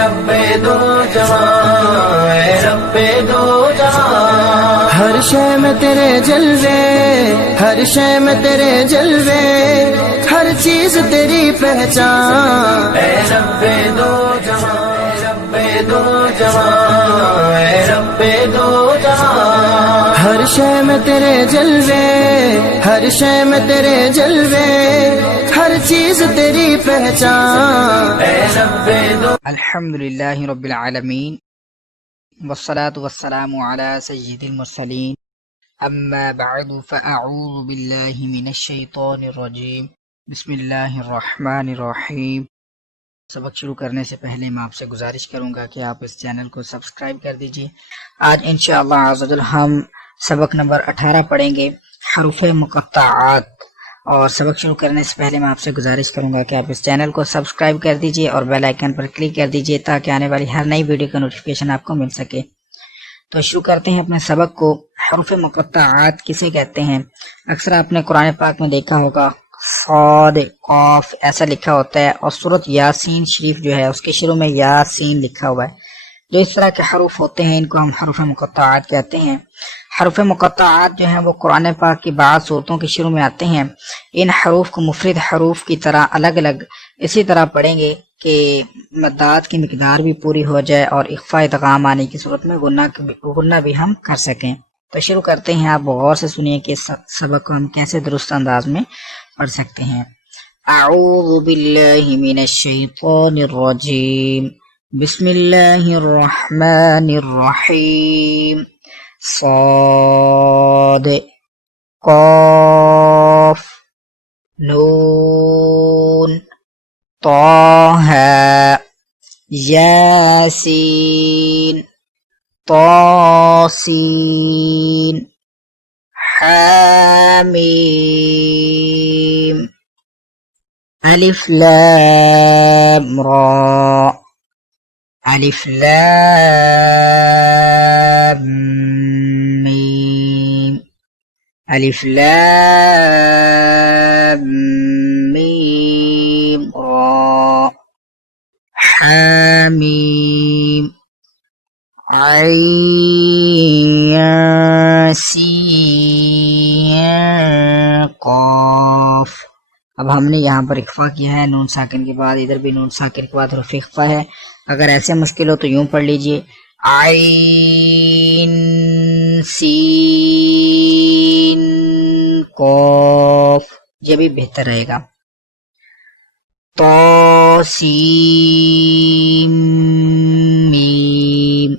رب دو جہاں، اے رب دو جہاں، ہر شے میں تیرے جلوے، ہر شے میں تیرے جلوے، ہر چیز تیری پہچان، اے رب دو جہاں، اے رب دو جہاں، اے رب دو جہاں، ہر شے میں تیرے جلوے، ہر شے میں تیرے جلوے، ہر چیز تیری پہچان، اے رب دو۔ الحمدللہ رب العالمین والصلاة والسلام على سید المرسلین، اما بعد فاعوذ باللہ من الشیطان الرجیم، بسم اللہ الرحمن الرحیم۔ سبق شروع کرنے سے پہلے میں آپ سے گزارش کروں گا کہ آپ اس چینل کو سبسکرائب کر دیجیے۔ آج انشاءاللہ عز وجل ہم سبق نمبر 18 پڑھیں گے، حروف مقطعات۔ اور سبق شروع کرنے سے پہلے میں آپ سے گزارش کروں گا کہ آپ اس چینل کو سبسکرائب کر دیجیے اور بیل آئیکن پر کلک کر دیجیے تاکہ آنے والی ہر نئی ویڈیو کا نوٹیفیکیشن آپ کو مل سکے۔ تو شروع کرتے ہیں اپنے سبق کو۔ حروف مقطعات کسے کہتے ہیں؟ اکثر آپ نے قرآن پاک میں دیکھا ہوگا صاد، قاف ایسا لکھا ہوتا ہے، اور سورۃ یاسین شریف جو ہے اس کے شروع میں یاسین لکھا ہوا ہے۔ جو اس طرح کے حروف ہوتے ہیں ان کو ہم حروف مقطعات کہتے ہیں۔ حروف مقطعات جو ہیں وہ قرآن پاک کی بعض صورتوں کے شروع میں آتے ہیں۔ ان حروف کو مفرد حروف کی طرح الگ الگ اسی طرح پڑھیں گے کہ مدات کی مقدار بھی پوری ہو جائے اور اخفاء ادغام آنے کی صورت میں غنہ بھی ہم کر سکیں۔ تو شروع کرتے ہیں، آپ غور سے سنیے کہ سبق کو ہم کیسے درست انداز میں پڑھ سکتے ہیں۔ اعوذ باللہ من الشیطان الرجیم، بسم اللہ الرحمن الرحیم، صاد، قاف، نون، طه، یاسین، طاسین، حامیم، الف لام را، الف لام میم، الف لام میم را، حامیم، عین سین قاف۔ اب ہم نے یہاں پر اخفا کیا ہے نون ساکن کے بعد، ادھر بھی نون ساکن کے بعد حرف اخفا ہے۔ اگر ایسے مشکل ہو تو یوں پڑھ لیجئے، عین سین قاف، یہ بھی بہتر رہے گا۔ طاسین میم،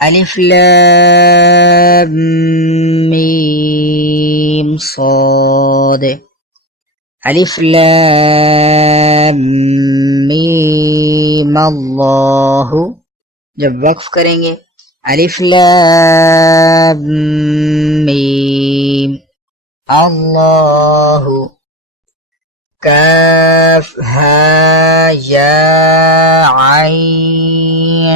الف لام میم صاد، الف لام میم اللہ۔ جب وقف کریں گے الف لام میم اللہ، کاف ہا یا عین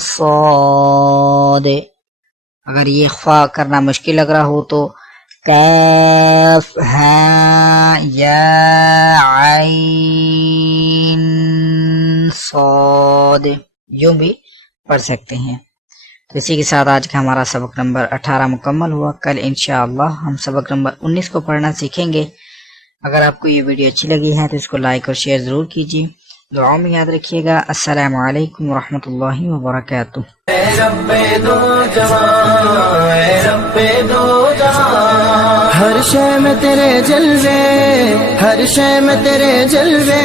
صاد۔ اگر یہ اخفا کرنا مشکل لگ رہا ہو تو کاف ہا یا عین صاد، یوں بھی پڑھ سکتے ہیں۔ تو اسی کے ساتھ آج کا ہمارا سبق نمبر 18 مکمل ہوا۔ کل انشاءاللہ ہم سبق نمبر 19 کو پڑھنا سیکھیں گے۔ اگر آپ کو یہ ویڈیو اچھی لگی ہے تو اس کو لائک اور شیئر ضرور کیجیے۔ دعاؤں میں یاد رکھیے گا۔ السلام علیکم ورحمۃ اللہ وبرکاتہ۔ اے رب دو جہاں، اے رب دو جہاں، ہر شے میں تیرے جلوے، ہر شے میں تیرے جلوے،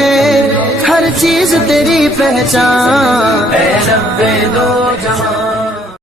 ہر چیز تیری پہچان، اے رب دو